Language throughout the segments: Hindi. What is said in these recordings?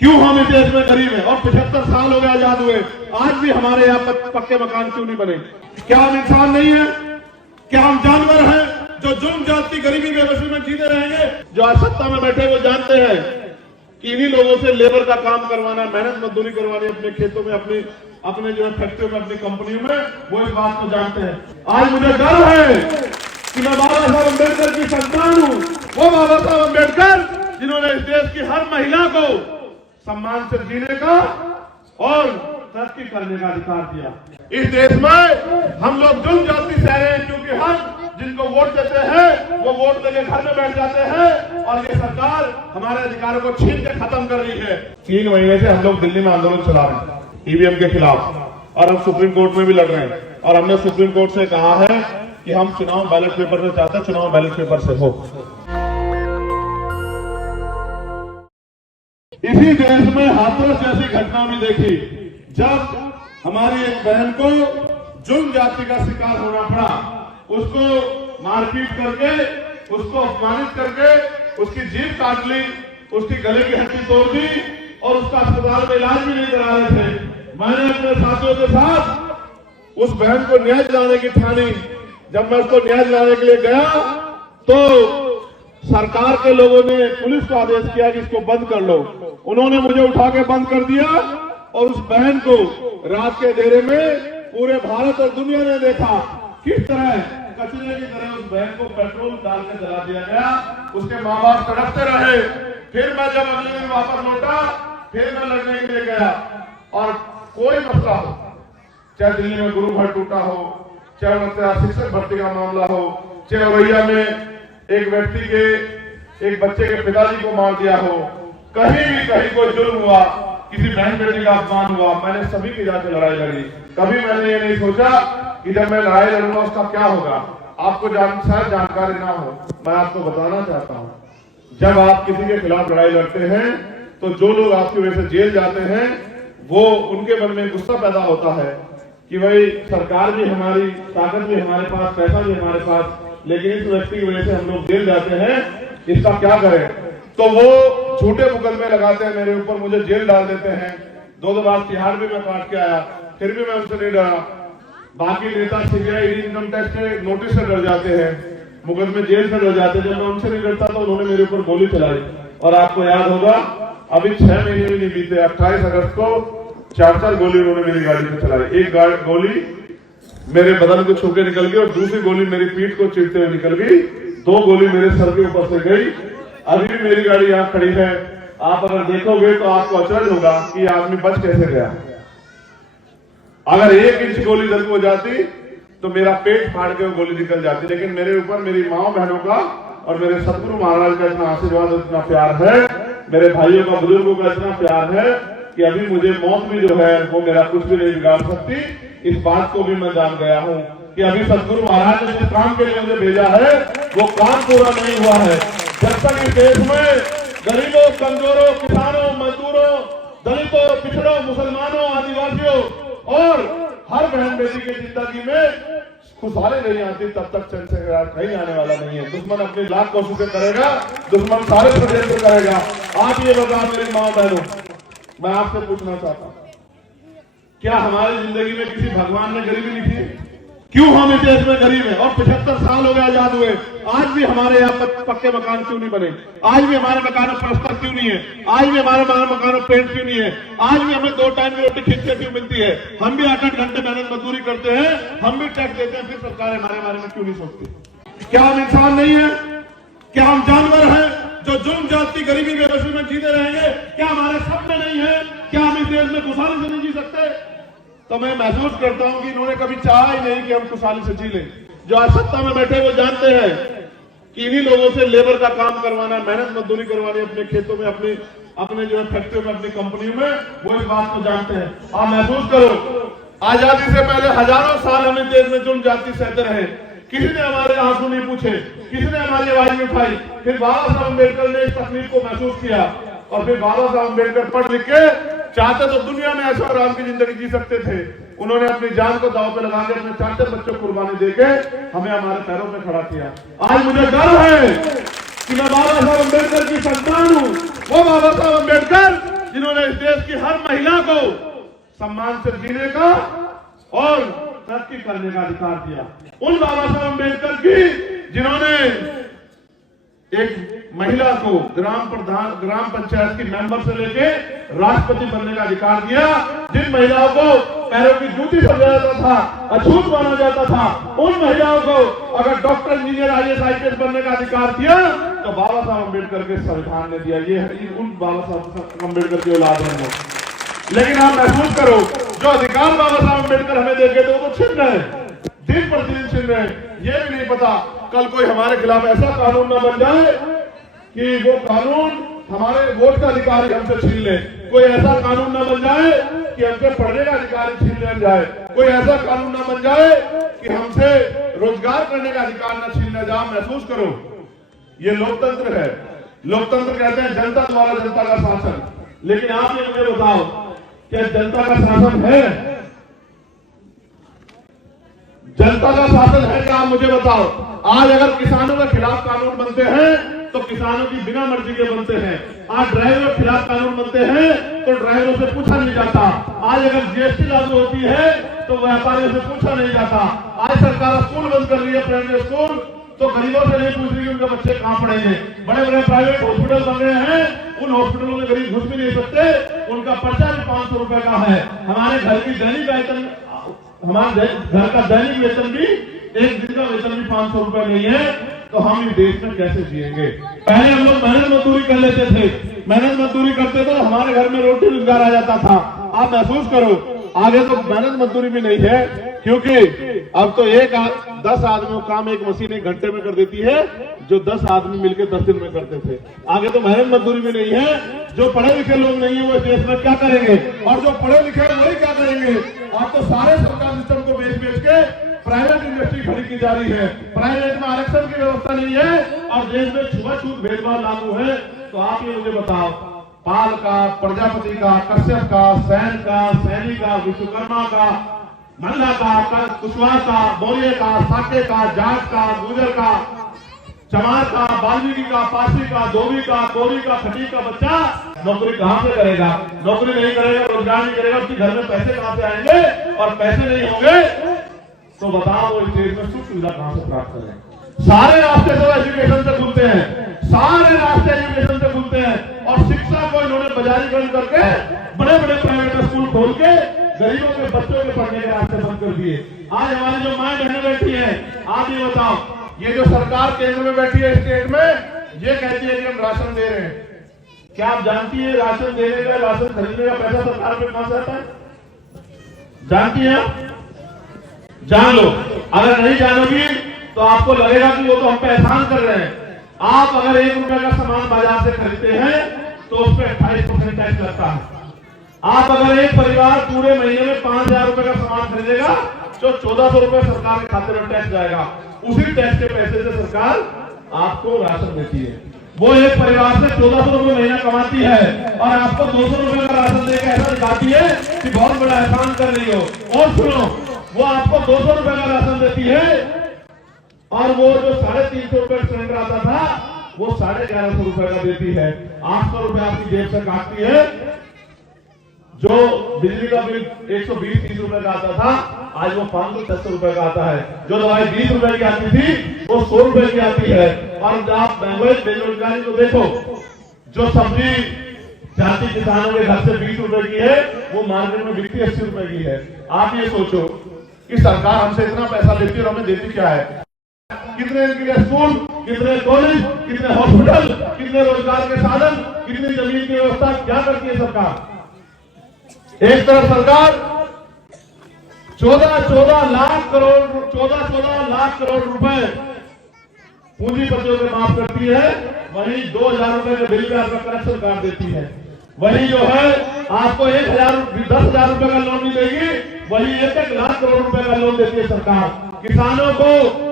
क्यों हम इस देश में गरीब हैं और 75 साल हो गए आजाद हुए, आज भी हमारे यहाँ पक्के मकान क्यों नहीं बने? क्या हम इंसान नहीं है? क्या हम जानवर हैं जो जुल्म जाति गरीबी बेबसी में जीते रहेंगे? जो आज सत्ता में बैठे वो जानते हैं कि इन्हीं लोगों से लेबर का काम करवाना, मेहनत मजदूरी करवानी अपने खेतों में, अपने जो है फैक्ट्रियों में, अपनी कंपनियों में, वो इस बात को जानते हैं। आज मुझे गर्व है कि मैं बाबा साहब अम्बेडकर की संतान हूं। वो बाबा साहब अम्बेडकर जिन्होंने इस देश की हर महिला को सम्मान से जीने का और तरक्की करने का अधिकार दिया। इस देश में हम लोग जुल्म जाति सह रहे हैं क्योंकि हम जिनको वोट देते हैं वो वोट देके घर में बैठ जाते हैं और ये सरकार हमारे अधिकारों को छीन के खत्म कर रही है। 3 महीने से हम लोग दिल्ली में आंदोलन चला रहे हैं ईवीएम के खिलाफ और हम सुप्रीम कोर्ट में भी लड़ रहे हैं और हमने सुप्रीम कोर्ट से कहा है कि हम चुनाव बैलेट पेपर से चाहते हैं, चुनाव बैलेट पेपर से हो। इसी देश में हाथरस जैसी घटना भी देखी जब हमारी एक बहन को जुल्म जाति का शिकार होना पड़ा, उसको मारपीट करके, उसको अपमानित करके, उसकी जीभ काट ली, उसकी गले की हड्डी तोड़ दी और उसका अस्पताल में इलाज भी नहीं करा रहे थे। मैंने अपने साथियों के साथ उस बहन को न्याय दिलाने की ठानी। जब मैं उसको न्याय दिलाने के लिए गया तो सरकार के लोगों ने पुलिस को आदेश किया कि इसको बंद कर लो। उन्होंने मुझे उठा के बंद कर दिया और उस बहन को रात के अंधेरे में पूरे भारत और दुनिया ने देखा किस तरह कचरे की तरह उस बहन को पेट्रोल डाल के जला दिया गया। उसके माँ बाप तड़पते रहे। फिर मैं जब अगले दिन वापस लौटा, फिर मैं लड़ने के लिए गया और कोई मसला हो, चाहे दिल्ली में गुरु घर टूटा हो, चाहे शिक्षक भर्ती का मामला हो, चाहे औरैया में एक व्यक्ति के, एक बच्चे के पिताजी को मार दिया हो, कहीं कोई जुल्म हुआ, किसी बहन बेटी का अपमान हुआ, मैंने सभी की जाके लड़ाई लड़ी। कभी मैंने ये नहीं सोचा कि जब मैं लड़ाई लड़ूंगा उसका क्या होगा। आपको शायद जानकारी ना हो, मैं आपको बताना चाहता हूं, जब आप किसी के खिलाफ लड़ाई लड़ते हैं तो जो लोग आपकी वजह से जेल जाते हैं वो उनके मन में गुस्सा पैदा होता है कि भाई सरकार भी हमारी, ताकत भी हमारे पास, पैसा भी हमारे पास, लेकिन इस व्यक्ति की वजह से हम लोग जेल जाते हैं, इसका क्या करें। तो वो झूठे मुकदमे लगाते हैं मेरे ऊपर, मुझे जेल डाल देते हैं। 2 बार तिहाड़ भी मैं काट के आया, फिर भी मैं उनसे नहीं डरा। बाकी नेता सीबीआई, इनकम टैक्स के नोटिस से डर जाते हैं, मुकदमे जेल से डर जाते हैं। जब मैं उनसे नहीं डरता तो उन्होंने मेरे ऊपर गोली चलाई। और आपको याद होगा अभी 6 महीने भी नहीं बीते, 28 अगस्त को 4 गोली उन्होंने मेरी गाड़ी में चलाई। एक गोली मेरे बदन को छू के निकल गई और दूसरी गोली मेरी पीठ को चीरते हुए निकल गई। 2 गोली मेरे सर के ऊपर से गई। अभी भी मेरी गाड़ी यहाँ खड़ी है। आप अगर देखोगे तो आपको अचरज होगा कि आदमी बच कैसे गया। अगर 1 इंच गोली दिल को जाती तो मेरा पेट फाड़ के वो गोली निकल जाती। लेकिन मेरे ऊपर मेरी माँ बहनों का और मेरे सतगुरु महाराज का इतना आशीर्वाद, इतना प्यार है, मेरे भाइयों का, बुजुर्गों का इतना प्यार है कि अभी मुझे मौत भी जो है वो मेरा कुछ भी नहीं बिगाड़ सकती। इस बात को भी मैं जान गया हूँ कि अभी सतगुरु महाराज ने जिस काम के लिए मुझे भेजा है वो काम पूरा नहीं हुआ है। जब तक इस देश में गरीबों, कमजोरों, किसानों, मजदूरों, दलितों, पिछड़ों, मुसलमानों, आदिवासियों और हर बहन बेटी की जिंदगी में खुशहाली नहीं आती, तब तक चंद से कहीं आने वाला नहीं है। दुश्मन अपनी लाख कोशिशें करेगा, दुश्मन सारे षड्यंत्र करेगा। आप ये बता मेरी माँ बहनों, मैं आपसे पूछना चाहता हूँ, क्या हमारी जिंदगी में किसी भगवान ने गरीबी लिखी है? क्यों हम इस देश में गरीब हैं और 75 साल हो गए आजाद हुए, आज भी हमारे यहाँ पक्के मकान क्यों नहीं बने? आज भी हमारे मकानों पर प्लास्टर क्यों नहीं है? आज भी हमारे मकानों पेंट क्यों नहीं है? आज भी हमें 2 टाइम की रोटी खींच के क्यों मिलती है? हम भी 8-8 घंटे मेहनत मजदूरी करते हैं, हम भी टैक्स देते हैं, फिर सरकार हमारे बारे में क्यों नहीं सोचती? क्या हम इंसान नहीं है? क्या हम जानवर हैं जो जुल्म जाति गरीबी बेबसी में जीते रहेंगे? क्या हमारे सपने नहीं है? क्या हम इस देश में खुशहाली से नहीं जी सकते? तो मैं महसूस करता हूं कि इन्होंने कभी चाहा ही नहीं कि हम खुशहाली से जी लें। जो आज सत्ता में बैठे वो जानते हैं कि इन्हीं लोगों से लेबर का काम करवाना, मेहनत मजदूरी करवानी अपने खेतों में, अपने जो है फैक्ट्रियों में, अपनी कंपनियों में, वो इस बात को जानते हैं। आप महसूस करो, आजादी से पहले हजारों साल हम इस देश में जुल्म जाति सहते रहे, किसी ने हमारे आंसू नहीं पूछे, किसी ने हमारी आवाज नहीं उठाई। फिर बाबा साहब अम्बेडकर ने इस तकलीफ को महसूस किया और फिर बाबा साहब अम्बेडकर पढ़ लिख के चाहते तो दुनिया में ऐसा आराम की जिंदगी जी सकते थे। उन्होंने अपनी जान को दांव पे लगा के अपने 4 बच्चों को कुर्बानी देके हमें हमारे पैरों पे खड़ा किया। आज मुझे गर्व है कि मैं बाबा साहब अम्बेडकर की संतान हूं। वो बाबा साहब अम्बेडकर जिन्होंने इस देश की हर महिला को सम्मान से जीने का और तरक्की करने का अधिकार दिया। उन बाबा साहब अम्बेडकर की जिन्होंने एक महिला को ग्राम पंचायत की मेंबर से लेके राष्ट्रपति बनने का अधिकार दिया, जिन महिलाओं को पैरों की जूती समझा जाता था, अछूत माना जाता था, उन महिलाओं को अगर डॉक्टर, इंजीनियर, IAS, IPS बनने का अधिकार दिया तो बाबा साहब अम्बेडकर के संविधान ने दिया। ये उन बाबा साहब अम्बेडकर की औलाद है। लेकिन आप महसूस करो, जो अधिकार बाबा साहब अम्बेडकर हमें देंगे तो वो तो छिन रहे हैं, दिन प्रतिदिन छिन रहे हैं। ये भी नहीं पता कल कोई हमारे खिलाफ ऐसा कानून न बन जाए कि वो कानून हमारे वोट का अधिकार ही हमसे छीन ले, कोई ऐसा कानून न बन जाए कि हमसे पढ़ने का अधिकार छीन लिया जाए, कोई ऐसा कानून न बन जाए कि हमसे रोजगार करने का अधिकार न छीन लिया जाए। महसूस करो, ये लोकतंत्र है। लोकतंत्र कहते हैं जनता द्वारा जनता का शासन। लेकिन आप ये मुझे बताओ, क्या जनता का शासन है? जनता का शासन है क्या? आप मुझे बताओ। आज अगर किसानों के खिलाफ कानून बनते हैं तो किसानों की बिना मर्जी के बनते हैं। आज ड्राइवरों के खिलाफ कानून बनते हैं तो ड्राइवरों से पूछा नहीं जाता। आज अगर GST लागू होती है तो व्यापारियों से पूछा नहीं जाता। आज सरकार स्कूल बंद कर रही है, प्राइवेट स्कूल, तो गरीबों से नहीं पूछ रही कि उनके बच्चे कहां पढ़ेंगे। बड़े बड़े प्राइवेट हॉस्पिटल बन रहे हैं, उन हॉस्पिटलों में गरीब घुस भी नहीं सकते, उनका पर्चा भी 500 रुपए का है। हमारे घर की दैनिक वेतन, हमारे घर का दैनिक वेतन भी, एक दिन का वेतन भी 500 रुपए नहीं है। तो हम इस देश में कैसे जिएंगे? पहले हम लोग मेहनत मजदूरी कर लेते थे, मेहनत मजदूरी करते तो हमारे घर में रोटी रोजगार आ जाता था। आप महसूस करो, आगे तो मेहनत मजदूरी भी नहीं है, क्योंकि अब तो 10 आदमियों काम एक मशीन 1 घंटे में कर देती है, जो 10 आदमी मिलकर 10 दिन में करते थे। आगे तो मेहनत मजदूरी भी नहीं है। जो पढ़े लिखे लोग नहीं है वो इस देश में क्या करेंगे, और जो पढ़े लिखे हैं वही क्या करेंगे? अब तो सारे सरकार सिस्टम को बेच के प्राइवेट इंडस्ट्री खड़ी की जा रही है। प्राइवेट में आरक्षण की व्यवस्था नहीं है और देश में छुआछूत भेदभाव लागू है। तो आप ये मुझे बताओ, पाल का, प्रजापति का, कश्यप का, सैन का, सैनी का, विश्वकर्मा का, मल्ला का, कुशवाहा का, मौर्य का, साके का, जाट का, गुजर का, चमार का, वाल्मीकि का, पारसी का, धोबी का, कोरी का, खटी का बच्चा नौकरी कहां से करेगा? नौकरी नहीं करेगा, रोजगार नहीं करेगा, उसके घर में पैसे कहां से आएंगे? और पैसे नहीं होंगे तो बताओ वो इस देश में सुख सुविधा कहां से प्राप्त करें? सारे रास्ते तो एजुकेशन से खुलते हैं, सारे रास्ते एजुकेशन से खुलते हैं। और शिक्षा को इन्होंने बाजारीकरण करके बड़े बड़े प्राइवेट स्कूल खोल के गरीबों के बच्चों के पढ़ने के रास्ते बंद कर दिए। आज हमारी जो माएं बहनें बैठी हैं, आप ये बताओ, ये जो सरकार केंद्र में बैठी है, स्टेट में, ये कहती है कि हम राशन दे रहे हैं। क्या आप जानती है राशन देने का, राशन खरीदने का पैसा सरकार पे कहां से आता है? जानती है? जान लो। अगर नहीं जानोगी तो आपको लगेगा कि वो तो हम पे एहसान कर रहे हैं। आप अगर 1 रुपए का सामान बाजार से खरीदते हैं तो उस पर 28% टैक्स लगता है। आप अगर एक परिवार पूरे महीने में 5000 रुपए का सामान खरीदेगा तो 1400 रुपए सरकार के खाते में टैक्स जाएगा। उसी टैक्स के पैसे से सरकार आपको राशन देती है। वो एक परिवार से 1400 रुपए महीना कमाती है और आपको 200 रुपए का राशन देकर ऐसा दिखाती है कि बहुत बड़ा एहसान कर रही हो। और सुनो, वो आपको 200 रुपए का राशन देती है और वो जो 350 रुपए सिलेंडर आता था वो 1150 रुपए का देती है। 800 रुपए आपकी जेब से काटती है। जो बिजली का बिल 120-30 रुपए का आता था, आज वो 500-600 रुपए का आता है। जो दवाई 20 रुपए की आती थी वो 100 रुपए की आती है। और आप महंगाई बेरोजगारी को देखो, जो सब्जी जाति किसानों के घर से 20 रुपए की है वो मार्केट में बिकती 80 रुपए की है। आप ये सोचो कि सरकार हमसे इतना पैसा लेती है और हमें देती क्या है? कितने इनके लिए स्कूल, कितने कॉलेज, कितने हॉस्पिटल, कितने रोजगार के साधन, कितनी जमीन की व्यवस्था क्या करती है सरकार? एक तरफ सरकार 14 लाख करोड़ रुपए पूंजीपतियों को माफ करती है, वहीं 2000 रुपए के बिल पे आपका करेक्शन काट देती है। वही जो है आपको 10,000 रुपए का लोन नहीं देगी, वही 1 लाख करोड़ रुपए का लोन देती है सरकार। किसानों को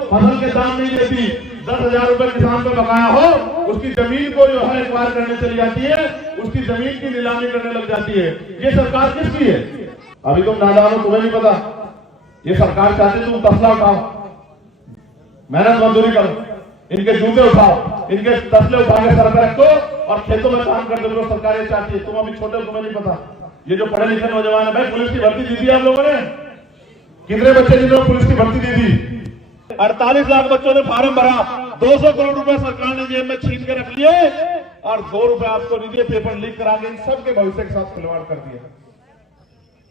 फसल के दाम नहीं देती। 10,000 रुपए किसान पे बकाया हो, उसकी जमीन को जो है एक्वायर करने चली जाती है, उसकी जमीन की नीलामी करने लग जाती है। ये सरकार किसकी है? अभी तुम नादान हो, तुम्हें नहीं पता। ये सरकार चाहती तुम तसला उठाओ, मेहनत मजदूरी करो, इनके जूते उठाओ, इनके तसले उठा के सर पर रखो और खेतों में काम करते हुए सरकार ये चाहती है। तुम अभी छोटे हो, तुम्हें नहीं पता। ये जो पढ़े लिखे नौजवान है, भाई पुलिस की भर्ती दी थी आप लोगों ने? कितने बच्चे जिन्होंने पुलिस की भर्ती दी थी? 48 लाख बच्चों ने फार्म भरा। 200 करोड़ रुपए सरकार ने जेब में छीन के रख लिए और 2 रुपए आपको नहीं दिए। पेपर लीक करा के इन सबके भविष्य के साथ खिलवाड़ कर दिया।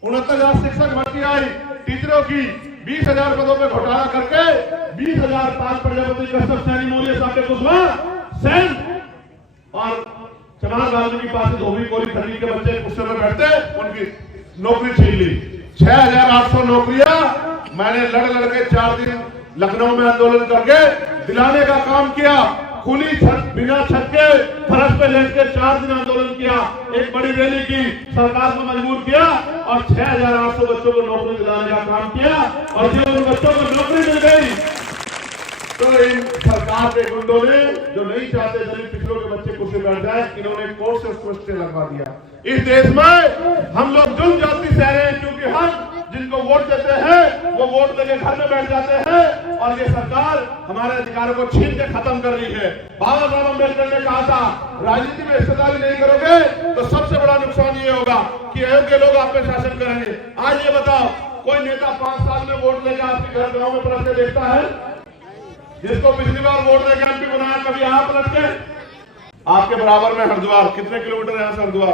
69,000 शिक्षक भर्ती आई, टीचरों की 20,000 पदों पे घोटाला करके 20,000 पांच प्रजापति कश्यप सैनी मूल्य सामने कुशवाहा सेन और चमार गांधी के पास धोबी कोरी खरीद के बच्चे कुर्सी में बैठते, उनकी नौकरी छीन ली। 6,800 नौकरियां मैंने लड़ के 4 दिन लखनऊ में आंदोलन करके दिलाने का काम किया। खुली छत, बिना छत के फर्श पे लेट के 4 दिन आंदोलन किया। एक बड़ी रैली की, सरकार को मजबूर किया और 6,800 बच्चों को नौकरी दिलाने का काम किया। और जब उन बच्चों को नौकरी मिल गई तो इन सरकार के गुंडों ने, जो नहीं चाहते दलित पिछड़ों के बच्चे कुर्सी बैठ जाए, इन्होंने कोर्ट से उसको स्टे लगवा दिया। इस देश में हम लोग जुल्म जाति से रहे हैं, क्योंकि हम जिनको वोट देते हैं वो वोट देके घर में बैठ जाते हैं और ये सरकार हमारे अधिकारों को छीन के खत्म कर रही है। बाबा साहब अम्बेडकर ने कहा था, राजनीति में हिस्सेदारी नहीं करोगे तो सबसे बड़ा नुकसान ये होगा कि अयोग्य लोग आप पे शासन करेंगे। आज ये बताओ, कोई नेता 5 साल में वोट लेकर आपके घर गाँव में पलट के देखता है? जिसको पिछली बार वोट देकर एमपी बनाया, कभी आप पलट के? आपके बराबर में हरिद्वार, कितने किलोमीटर है यहाँ से हरिद्वार?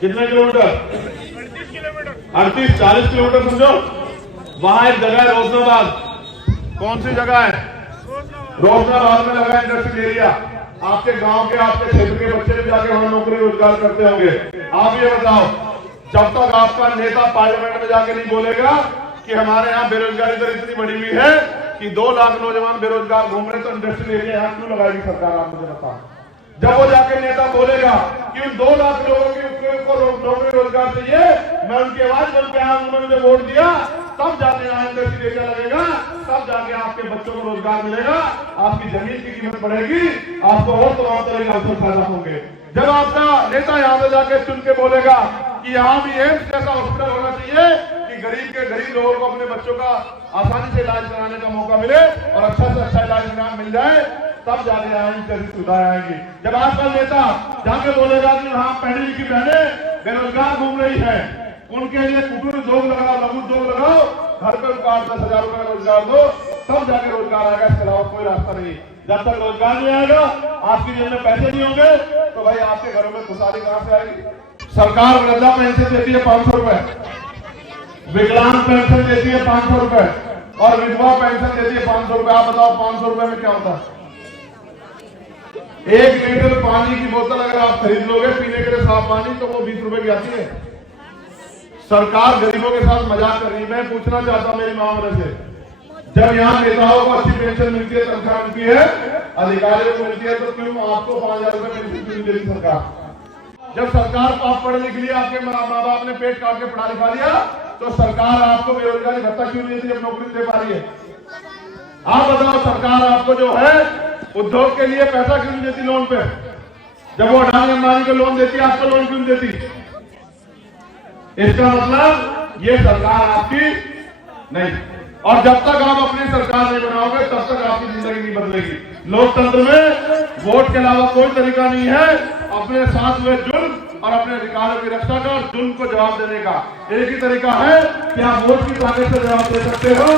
कितने किलोमीटर? 38-40 किलोमीटर समझो। वहां एक जगह है रोशनाबाद। कौन सी जगह है? रोशनाबाद में लगा इंडस्ट्रियल एरिया। आपके गांव के, आपके क्षेत्र के बच्चे भी जाके वहां नौकरी रोजगार करते होंगे। आप ये बताओ, जब तक आपका नेता पार्लियामेंट में जाके नहीं बोलेगा कि हमारे यहाँ बेरोजगारी दर इतनी बढ़ी हुई है कि 2 लाख नौजवान बेरोजगार घूम रहे, तो इंडस्ट्रियल एरिया यहाँ क्यों लगाएगी सरकार? आप मुझे बताओ। जब वो जाके नेता बोलेगा कि उन 2 लाख लोगों को नौकरी रोजगार चाहिए, मैं उनकी आवाज बन के आया, उन्होंने मुझे वोट दिया, तब जाके यहाँ इंडस्ट्रियल एरिया लगेगा, तब जाके आपके बच्चों को रोजगार मिलेगा, आपकी जमीन की कीमत बढ़ेगी, आपको और तमाम तरह के अवसर पैदा होंगे। जब आपका नेता यहाँ पे जाके चुन के बोलेगा कि यहाँ भी एम्स जैसा हॉस्पिटल होना चाहिए कि गरीब लोगों को अपने बच्चों का आसानी से इलाज कराने का मौका मिले और अच्छा से अच्छा इलाज मिल जाए, तब जाके यहाँ जैसी सुविधाएं आएंगी। जब आपका नेता जाके बोलेगा कि हाँ पहली लिखी बहनें बेरोजगार घूम रही है, उनके लिए कुटीर उद्योग लगाओ, लघु उद्योग लगाओ, घर पे उनका 10,000 रुपए का रोजगार दो, तब जाके रोजगार आएगा। इसके अलावा कोई रास्ता नहीं। जब तक रोजगार नहीं आएगा, आपकी जेब में पैसे नहीं होंगे, तो भाई आपके घरों में खुशहाली कहां से आएगी? सरकार वृद्धा पेंशन देती है 500 रुपए, विकलांग पेंशन देती है 500 रुपए और विधवा पेंशन देती है 500 रुपए। आप बताओ 500 रुपए में क्या होता है? 1 लीटर पानी की बोतल अगर आप खरीद लोगे पीने के लिए साफ पानी, तो वो 20 रुपए की आती है। सरकार गरीबों के साथ मजाक कर रही है। मैं पूछना चाहता हूं मेरी मामले से, जब यहाँ नेताओं को अच्छी पेंशन मिलती है, तनख्वाह मिलती है, अधिकारियों को मिलती है, तो क्यों आपको 5,000 रुपए पेंशन क्यों देती सरकार? जब सरकार को आप पढ़ने के लिए आपके माँ बाप ने पेट काट के पढ़ा लिखा लिया, तो सरकार आपको बेरोजगारी भत्ता क्यों देती है जब नौकरी दे पा रही है? आप बताओ, सरकार आपको जो है उद्योग के लिए पैसा क्यों नहीं देती लोन पे? जब वो अडानी अंबानी को लोन देती है, आपको लोन क्यों देती? इसका मतलब ये सरकार आपकी नहीं। और जब तक आप अपनी सरकार नहीं बनाओगे, तब तक आपकी जिंदगी नहीं बदलेगी। लोकतंत्र में वोट के अलावा कोई तरीका नहीं है अपने साथ हुए जुल्म और अपने अधिकारों की रक्षा का और जुल्म को जवाब देने का। एक ही तरीका है कि आप वोट की ताकत से जवाब दे सकते हो।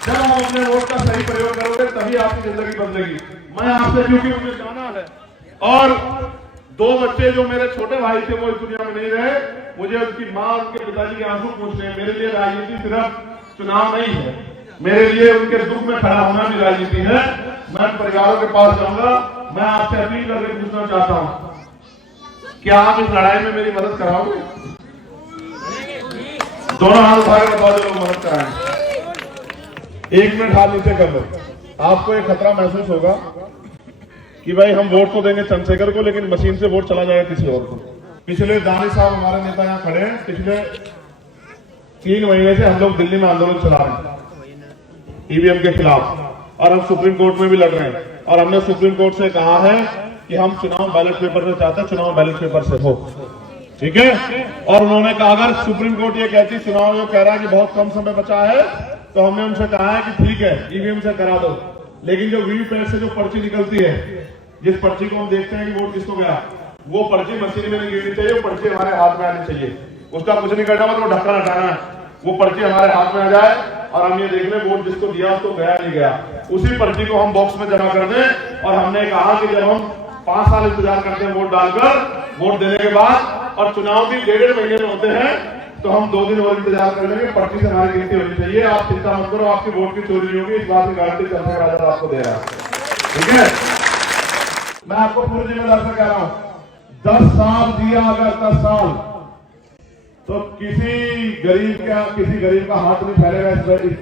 जब आप अपने वोट का सही प्रयोग करोगे, तभी आपकी जिंदगी बदलेगी। मैं आपसे, क्योंकि मुझे जाना है, और 2 बच्चे जो मेरे छोटे भाई थे वो इस दुनिया में नहीं रहे, मुझे उनकी माँ, उनके पिताजी के आंसू पूछने हैं। मेरे लिए राजनीति सिर्फ चुनाव नहीं है, मेरे लिए उनके दुख में खड़ा होना भी राजनीति है। मैं परिवारों के पास जाऊंगा। मैं आपसे अपील करके पूछना चाहता हूं, क्या आप इस लड़ाई में मेरी मदद कराओगे? दोनों हाथ उठा के बताओ जो लोग मदद कराएंगे। 1 मिनट हाथ नीचे कर लो। आपको एक खतरा महसूस होगा कि भाई हम वोट तो देंगे चंद्रशेखर को, लेकिन मशीन से वोट चला जाएगा किसी और को। पिछले दानी साहब हमारे नेता यहाँ खड़े हैं, पिछले 3 महीने से हम लोग दिल्ली में आंदोलन चला रहे हैं ईवीएम के खिलाफ, और हम सुप्रीम कोर्ट में भी लड़ रहे हैं। और हमने सुप्रीम कोर्ट से कहा है कि हम चुनाव बैलेट पेपर से चाहते हैं, चुनाव बैलेट पेपर से हो, ठीक है? और उन्होंने कहा अगर सुप्रीम कोर्ट ये कहती चुनाव जो कह रहा है कि बहुत कम समय बचा है, तो हमने उनसे कहा है कि ठीक है ईवीएम से करा दो, लेकिन जो वीवीपैट से जो पर्ची निकलती है जिस पर्ची को हम देखते हैं कि वोट किसको गया, वो पर्ची मशीन में नहीं गिरनी चाहिए, वो पर्ची हमारे हाथ में आनी चाहिए। उसका कुछ नहीं करना, मतलब ढक्कन हटाना है, वो पर्ची हमारे हाथ में आ जाए और हम ये देख लें वोट जिसको दिया उसको गया नहीं गया। उसी पर्ची को हम बॉक्स में जमा कर दें। और हमने कहा कि जब हम 5 साल इंतजार करते हैं वोट डालकर, वोट देने के बाद, और चुनाव भी 1.5 महीने में होते हैं, तो हम 2 दिन और इंतजार कर लेंगे। पर्ची से हमारी गिनती होनी चाहिए। आप चिंता मत करो, आपकी वोट की चोरी नहीं होगी, इस बात की गारंटी चंद्रशेखर आजाद आपको दे रहा है। ठीक है, मैं आपको पूरी जिम्मेदारी से कह रहा हूं, 10 साल दिया, अगर 10 साल, तो किसी गरीब का हाथ नहीं फैलेगा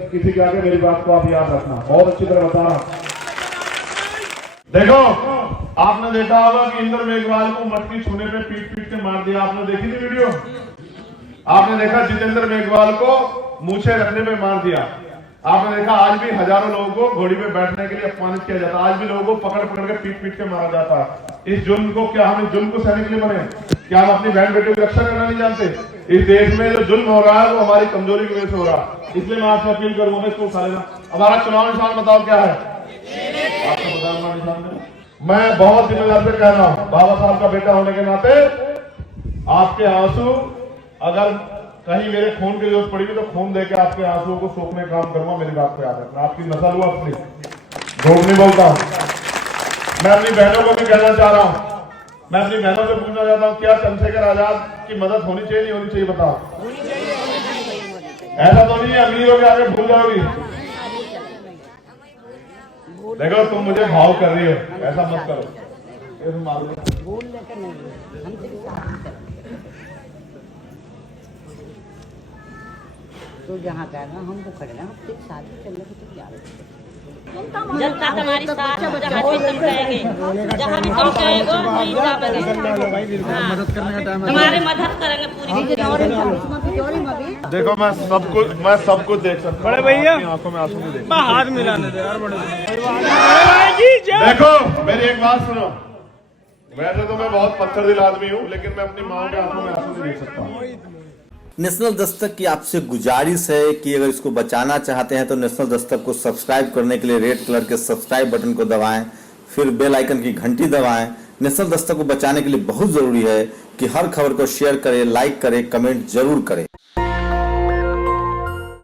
किसी के आगे। मेरी बात को आप याद रखना, बहुत अच्छी तरह बता रहा हूं। देखो, आपने देखा होगा कि इंद्र मेघवाल को मटकी छूने पे पीट के मार दिया। आपने देखी थी वीडियो? आपने देखा जितेंद्र मेघवाल को मूछे रखने पे मार दिया। आपने देखा आज भी हजारों लोगों को घोड़ी पे बैठने के लिए अपमानित किया जाता, आज भी लोगों को पकड़ के पीट के मारा जाता। इस जुल्म को, क्या हम इस जुल्म को सहने के लिए बने? क्या हम अपनी बहन बेटियों की रक्षा करना नहीं जानते? इस देश में जो जुल्म हो रहा है वो हमारी कमजोरी की वजह से हो रहा है। इसलिए मैं आपसे अपील करूंगा, इसको उठा लेना। हमारा चुनाव निशान बताओ क्या है? आपको बताना निशान है। मैं बहुत जिम्मेदारी से कह रहा हूं, बाबा साहब का बेटा होने के नाते आपके आंसू, अगर कहीं मेरे खून की जरूरत पड़ेगी तो खून देके आपके आंसुओं को सोखने का काम करूंगा। मेरी बात को याद रखना, आपकी नस्ल हुआ अपनी, झूठ नहीं बोलता हूं। मैं अपनी बहनों को भी कहना चाह रहा हूं, मैं अपनी बहनों से पूछना चाहता हूं, क्या चंद्रशेखर आजाद की मदद होनी चाहिए नहीं होनी चाहिए? बताओ। ऐसा तो नहीं है अमीरों के आगे भूल जाओगी? देखो, तुम मुझे भाव कर रही हो, ऐसा मत करो। भूल लेकर नहीं, हम तेरी शादी करें तो जहाँ कहना हम वो खड़े, हम तेरी शादी करने को तैयार हैं। जब तक हमारी साथ जहाँ भी तुम कहेंगे, जहाँ भी तुम कहेंगे वहीं जाओगे। हमारे मदद करेंगे पूरी। देखो, मैं सब कुछ देख सकता हूँ। बड़े भैया आंखों में आंसू नहीं देख, हाथ मिलाने दे यार। बड़े देखो, मेरी एक बात सुनो। वैसे तो मैं बहुत पत्थर दिल आदमी हूँ, लेकिन मैं अपनी माँ के आंखों में आंसू नहीं देख सकता। नेशनल दस्तक की आपसे गुजारिश है कि अगर इसको बचाना चाहते हैं तो नेशनल दस्तक को सब्सक्राइब करने के लिए रेड कलर के सब्सक्राइब बटन को दबाएं, फिर बेल आइकन की घंटी दबाएं। नेशनल दस्तक को बचाने के लिए बहुत जरूरी है कि हर खबर को शेयर करें, लाइक करें, कमेंट जरूर करें।